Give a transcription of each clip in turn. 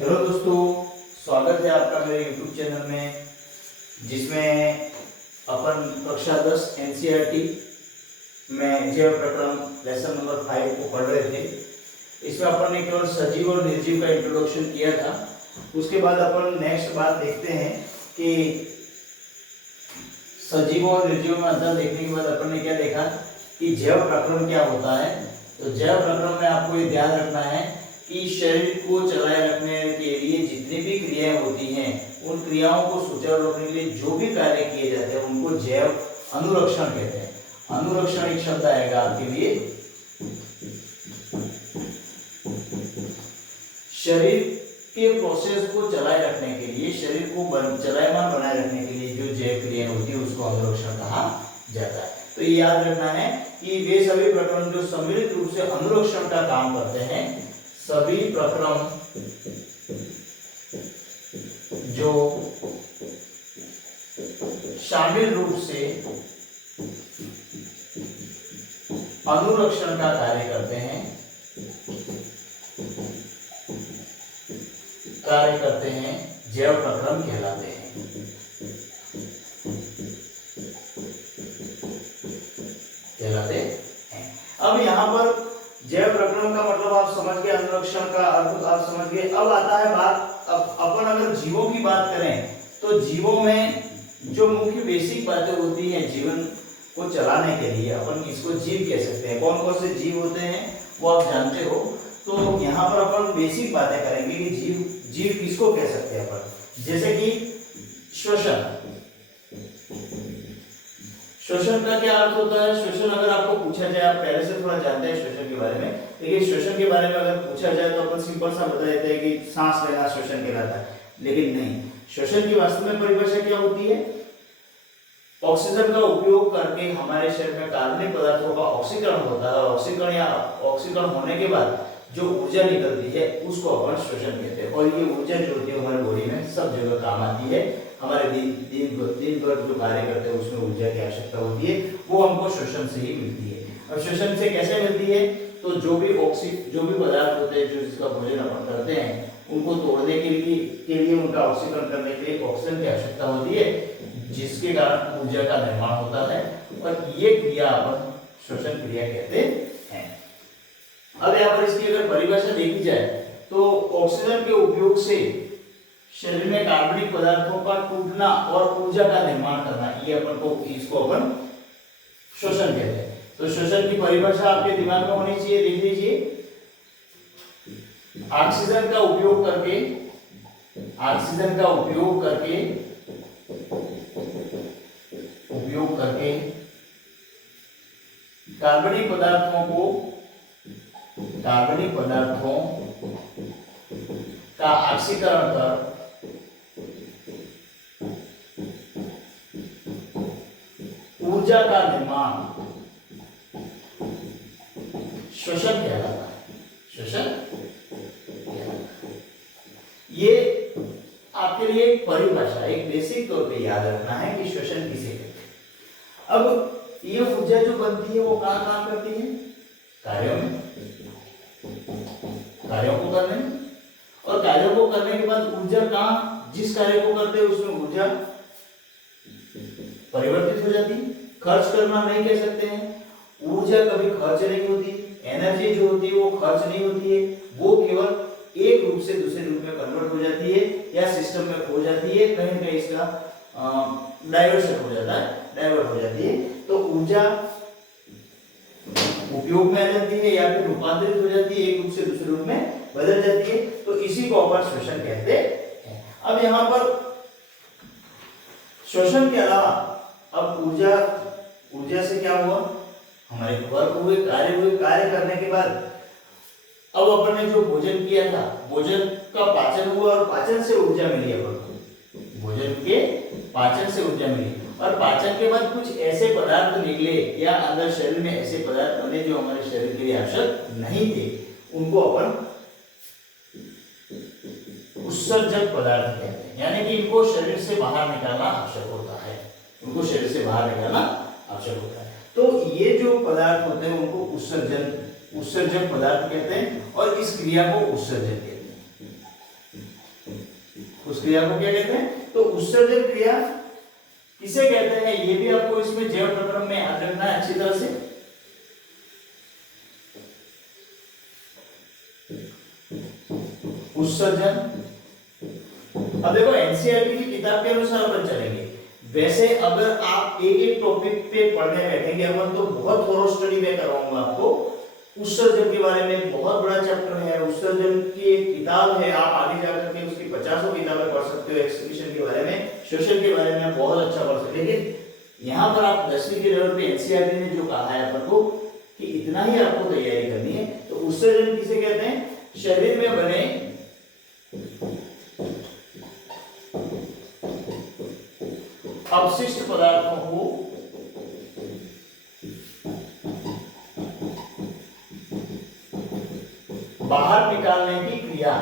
Hello दोस्तों, स्वागत है आपका मेरे YouTube चैनल में, जिसमें अपन कक्षा 10 NCERT में जैव प्रक्रम लेसन नंबर 5 को पढ़ रहे थे। इसमें अपन ने केवल सजीव और निर्जीव का इंट्रोडक्शन किया था। उसके बाद अपन नेक्स्ट बात देखते हैं कि सजीव और निर्जीव में अंतर देखने के बाद अपन ने क्या देखा कि जैव प्रक्रम क्या होता है। तो जैव प्रक्रम में आपको ये ध्यान रखना है कि शरीर को चलाए रखने के लिए जितनी भी क्रियाएं होती हैं, उन क्रियाओं को सुचारू रखने के लिए जो भी कार्य किए जाते हैं उनको जैव अनुरक्षण कहते हैं। अनुरक्षण एक शब्द आएगा आपके लिए। शरीर के प्रोसेस को चलाए रखने के लिए, शरीर को चलायमान बनाए रखने के लिए जो जैव क्रियाएं होती है उसको अनुरक्षण कहा जाता है। तो ये याद रखना है कि वे सभी प्रक्रम जो सम्मिलित रूप से अनुरक्षण का काम करते हैं, सभी प्रक्रम जो शामिल रूप से अनुरक्षण का कार्य करते हैं, जैव प्रक्रम कहलाते हैं। अब यहाँ पर जैव प्रक्रम का मतलब आप समझ गए, अनुरक्षण का अर्थ आप समझ गए। अब आता है बात, अब अपन अगर जीवों की बात करें तो जीवों में जो मुख्य बेसिक बातें होती हैं जीवन को चलाने के लिए, अपन इसको जीव कह सकते हैं। कौन कौन से जीव होते हैं वो आप जानते हो। तो यहाँ पर अपन बेसिक बातें करेंगे कि जीव किसको कह सकते हैं अपन। जैसे कि श्वसन। श्वसन का क्या अर्थ होता है? श्वसन अगर आपको पूछा जाए, आप पहले से थोड़ा जानते हैं श्वसन के बारे में, लेकिन श्वसन के बारे में अगर पूछा जाए तो अपन सिंपल सा बता देते हैं कि सांस लेना श्वसन कहलाता है। लेकिन नहीं, श्वसन की वास्तव में परिभाषा क्या होती है? ऑक्सीजन का उपयोग करके हमारे शरीर में कार्बनिक पदार्थों का ऑक्सीकरण होता है, ऑक्सीकरण होने के बाद जो ऊर्जा निकलती है उसको अपन श्वसन कहते हैं। और ये ऊर्जा जो होती है हमारे बॉडी में सब जगह काम आती है। हमारे दिन भर जो कार्य करते हैं उसमें ऊर्जा की आवश्यकता होती है, वो हमको श्वसन से ही मिलती है। अब श्वसन से कैसे मिलती है? तो जो भी पदार्थ होते हैं जो जिसका भोजन अपन करते हैं, उनको तोड़ने के लिए उनका ऑक्सीकरण करने के लिए ऑक्सीजन की आवश्यकता होती है, जिसके कारण ऊर्जा का निर्माण होता है। और ये क्रिया अपन श्वसन क्रिया कहते हैं। अब यहाँ पर इसकी अगर परिभाषा देखी जाए तो ऑक्सीजन के उपयोग से शरीर में कार्बनिक पदार्थों का टूटना और ऊर्जा का निर्माण करना, ये इसको अपन श्वसन कहते हैं। तो श्वसन की परिभाषा आपके दिमाग में होनी चाहिए, लिख लीजिए। ऑक्सीजन का उपयोग करके कार्बनिक पदार्थों का ऑक्सीकरण कर ऊर्जा का निर्माण श्वसन कहलाता है। ये आपके लिए एक परिभाषा, एक बेसिक तौर पे याद रखना है कि श्वसन किसे कहते हैं। अब ये ऊर्जा जो बनती है वो कहाँ काम करती है? कार्यों को करने में। और कार्यों को करने के बाद ऊर्जा कहाँ, जिस कार्य को करते हैं उसमें ऊर्जा परिवर्तित हो जाती है। खर्च करना नहीं कह सकते हैं, ऊर्जा कभी खर्च नहीं होती, एनर्जी जो होती है वो खर्च नहीं होती है, वो केवल एक रूप से दूसरे रूप में कन्वर्ट हो जाती है या सिस्टम में खो जाती है, कहीं ना कहीं इसका डाइवर्ट हो जाती है। तो ऊर्जा उपयोग में आ जाती है या फिर रूपांतरित हो जाती है, एक रूप से दूसरे रूप में बदल जाती है। तो इसी को अपन श्वसन कहते हैं। अब यहाँ पर श्वसन के अलावा अब ऊर्जा से क्या हुआ? हमारे वर्क हुए, कार्य करने के बाद अब अपन ने जो भोजन किया था, भोजन का पाचन हुआ और पाचन से ऊर्जा मिली। भोजन के पाचन से ऊर्जा मिली और पाचन के बाद कुछ ऐसे पदार्थ निकले या अंदर शरीर में ऐसे पदार्थ बने जो हमारे शरीर के लिए आवश्यक नहीं थे, उनको अपन उत्सर्जक पदार्थ कहते हैं। यानी कि इनको शरीर से बाहर निकालना आवश्यक होता है, तो ये जो पदार्थ होते हैं उनको उत्सर्जक पदार्थ कहते हैं और इस क्रिया को उत्सर्जन कहते हैं। उस क्रिया को क्या कहते हैं? तो उत्सर्जन क्रिया किसे कहते हैं ये भी आपको इसमें जैव प्रक्रम में याद रखना है अच्छी तरह से। उत्सर्जन। अब देखो एनसीईआरटी की किताब के अनुसार अपन चलेंगे, वैसे अगर आप एक एक टॉपिक पे पढ़ने बैठेंगे अपन तो बहुत थोड़ा स्टडी में करवाऊंगा आपको। उत्सर्जन के बारे में एक बहुत बड़ा चैप्टर है, उत्सर्जन की एक किताब है, आप आगे जाकर के उसकी 50 किताबें पढ़ सकते हो एक्सक्रीशन के बारे में, शोषण के बारे में बहुत अच्छा पढ़ सकते हो। लेकिन यहाँ पर आप 10वीं के लेवल पे एनसीईआरटी ने जो कहा है अपन को कि इतना ही आपको तैयारी करनी है। तो उत्सर्जन किसे कहते हैं? शरीर में बने अपशिष्ट पदार्थों को बाहर निकालने की क्रिया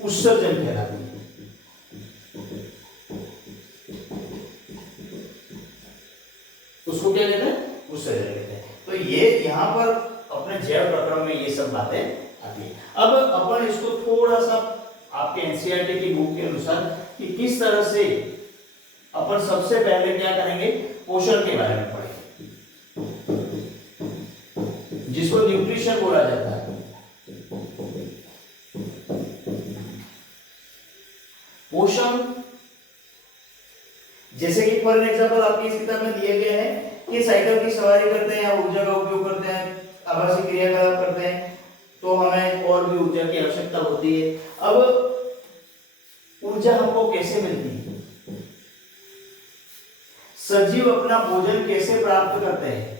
उत्सर्जन कहलाती है। उसको क्या कहते हैं? उत्सर्जन कहते हैं। तो ये यहां पर अपने जैव प्रक्रम में ये सब बातें आती है। अब अपन इसको थोड़ा सा आपके एनसीईआरटी की बुक के अनुसार कि किस तरह से अपन सबसे पहले क्या करेंगे, पोषण के बारे में पढ़ेंगे, जिसको न्यूट्रिशन बोला जाता है। पोषण जैसे कि फॉर एग्जांपल आपकी इस किताब में दिए गए हैं कि साइकिल की सवारी करते हैं या ऊर्जा का उपयोग करते हैं, आभासी क्रियाकलाप करते हैं तो हमें और भी ऊर्जा की आवश्यकता होती है। अब ऊर्जा हमको कैसे मिलती है? सजीव अपना भोजन कैसे प्राप्त करते हैं?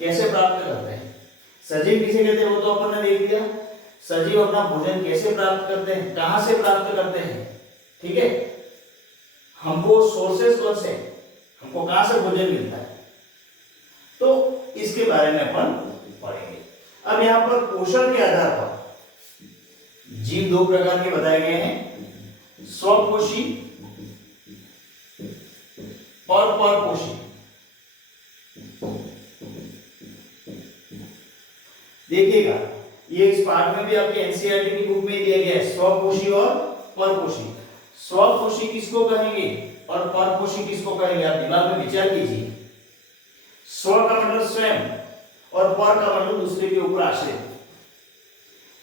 कैसे प्राप्त करते हैं? सजीव किसे कहते हैं वो तो अपन ने देख लिया। सजीव अपना भोजन कैसे प्राप्त करते हैं, कहां से प्राप्त करते हैं? ठीक है, हमको सोर्सेस कौन से, हमको कहां से भोजन मिलता है, तो इसके बारे में अपन पढ़ेंगे। अब यहां पर पोषण के आधार पर जीव दो प्रकार के बताए गए हैं, स्वपोषी और परपोषी। देखिएगा ये इस पार्ट में भी आपके एनसीईआरटी की बुक में दिया गया है, स्वपोषी और परपोषी। स्वपोषी किसको कहेंगे और परपोषी किसको कहेंगे? आप दिमाग में विचार कीजिए। स्व का मतलब स्वयं और पर का मतलब दूसरे के ऊपर आश्रित।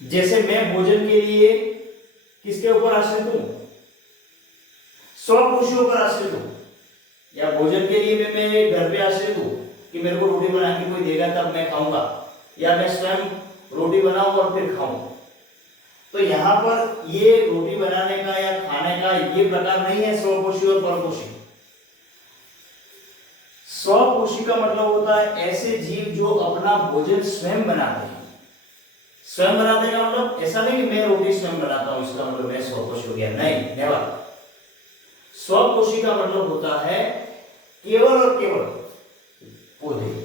जैसे मैं भोजन के लिए किसके ऊपर आश्रित हूं? स्वपोषियों पर आश्रित हूं, या भोजन के लिए मैं मेरे घर पे आश्रित हूं कि मेरे को रोटी बना के कोई देगा तब मैं खाऊंगा, या मैं स्वयं रोटी बनाऊं और फिर खाऊं। तो यहां पर ये रोटी बनाने का या खाने का ये प्रकार नहीं है स्वपोषी और परपोषी। स्वपोषी का मतलब होता है ऐसे जीव जो अपना भोजन स्वयं बनाते हैं। स्वयं बनाते का मतलब ऐसा नहीं कि मैं रोटी स्वयं बनाता हूं इसका मतलब मैं स्वपोषी हो गया, नहीं, नेवर। स्वपोषी का मतलब होता है केवल और केवल पौधे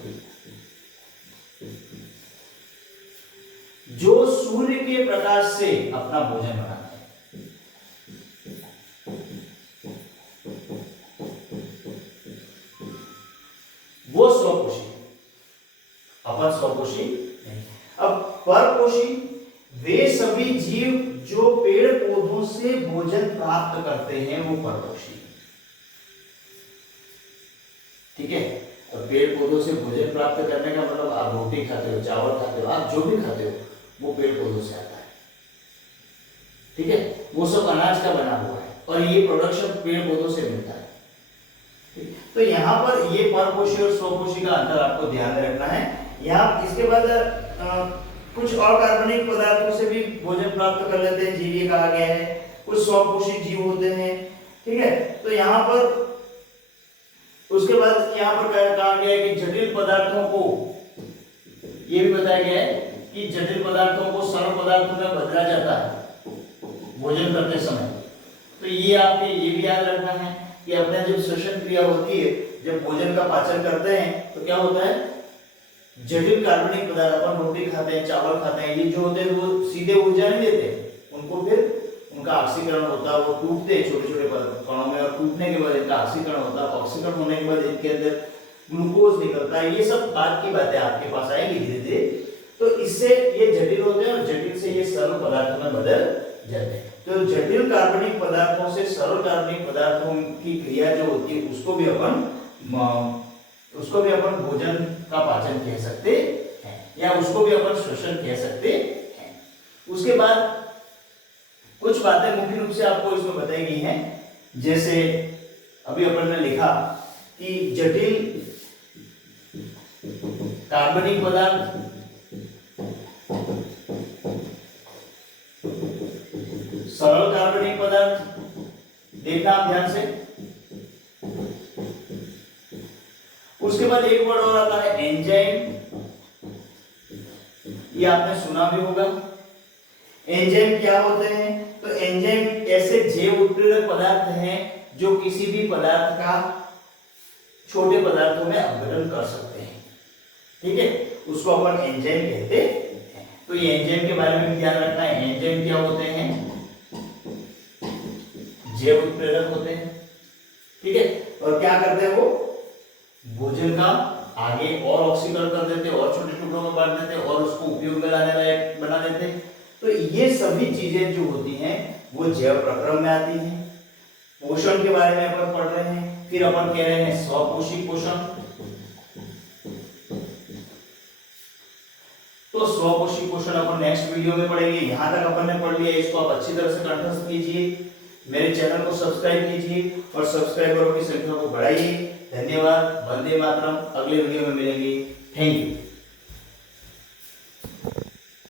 जो सूर्य के प्रकाश से अपना भोजन बनाते हैं। वो स्वपोषी, अपन स्वपोषी नहीं। अब परपोषी वे सभी जीव जो पेड़ पौधों से भोजन प्राप्त करते हैं वो परपोषी। ठीक है, तो पेड़ पौधों से भोजन प्राप्त करने का मतलब आप रोटी खाते हो, चावल खाते हो, आप जो भी खाते हो वो पेड़ पौधों से आता है। ठीक है, वो सब अनाज का बना हुआ है और ये प्रोडक्शन पेड़ पौधों से मिलता है। तो यहाँ पर ये परपोषी और स्वपोषी का अंतर आपको ध्यान में रखना है। यहाँ इसके बाद कुछ और कार्बनिक पदार्थों से भी भोजन प्राप्त कर लेते हैं जीव, ये कहा गया है। कुछ स्वपोषी जीव होते हैं। ठीक है, तो यहाँ पर उसके बाद यहाँ पर कहा गया है कि जटिल पदार्थों को, ये भी बताया गया है कि जटिल पदार्थों को सरल पदार्थों में बदला जाता है भोजन करते समय। तो ये आपके ये भी याद रखना है कि अपने जब श्वसन क्रिया होती है, जब भोजन का पाचन करते हैं तो क्या होता है, जटिल कार्बनिक पदार्थ, अपन रोटी खाते हैं, चावल खाते हैं, ये जो होते हैं वो सीधे ऊर्जा नहीं देते, उनको फिर उनका ऑक्सीकरण होता है, वो टूटते हैं छोटे छोटे कणों में और टूटने के बाद इनका ऑक्सीकरण होता है। ऑक्सीकरण होने के बाद इनके अंदर ग्लूकोज निकलता है, ये सब बात की बातें आपके पास आएंगी धीरे धीरे। तो इससे ये जटिल होते हैं और जटिल से ये सरल पदार्थों में बदल जाते हैं। तो जटिल कार्बनिक पदार्थों से सरल कार्बनिक पदार्थों की क्रिया जो होती है उसको भी अपन भोजन का पाचन कह सकते हैं या उसको भी अपन श्वसन कह सकते हैं। उसके बाद कुछ बातें मुख्य रूप से आपको इसमें बताई गई हैं, जैसे अभी अपन ने लिखा कि जटिल कार्बनिक पदार्थ, सरल कार्बनिक पदार्थ, देखना आप ध्यान से। उसके बाद एक वर्ड और आता है एंजाइम, ये आपने सुना भी होगा। एंजाइम क्या होते हैं? तो एंजाइम ऐसे जैव उत्प्रेरक पदार्थ हैं जो किसी भी पदार्थ का छोटे पदार्थों में अपघटन कर सकते हैं, ठीक है, उसको अपन एंजाइम कहते हैं। तो ये एंजाइम के बारे में ध्यान रखना है। एंजाइम क्या होते हैं? जैव उत्प्रेरक होते हैं, ठीक है, और क्या करते हैं वो? भोजन का आगे और ऑक्सीकरण कर देते, और छोटे टुकड़ों में बांट देते और उसको उपयोग में लाने लायक बना देते। तो ये सभी चीजें जो होती हैं वो जैव प्रक्रम में आती हैं। पोषण के बारे में अपन पढ़ रहे हैं, फिर अपन कह रहे हैं स्वपोषी पोषण। तो स्वपोषी पोषण अपन नेक्स्ट वीडियो में पढ़ेंगे। यहां तक अपन ने पढ़ लिया, इसको आप अच्छी तरह से कंठस्थ कीजिए, मेरे चैनल को सब्सक्राइब कीजिए और सब्सक्राइबरों की संख्या को बढ़ाइए। धन्यवाद। वंदे मातरम। अगले वीडियो में मिलेंगे। Thank you.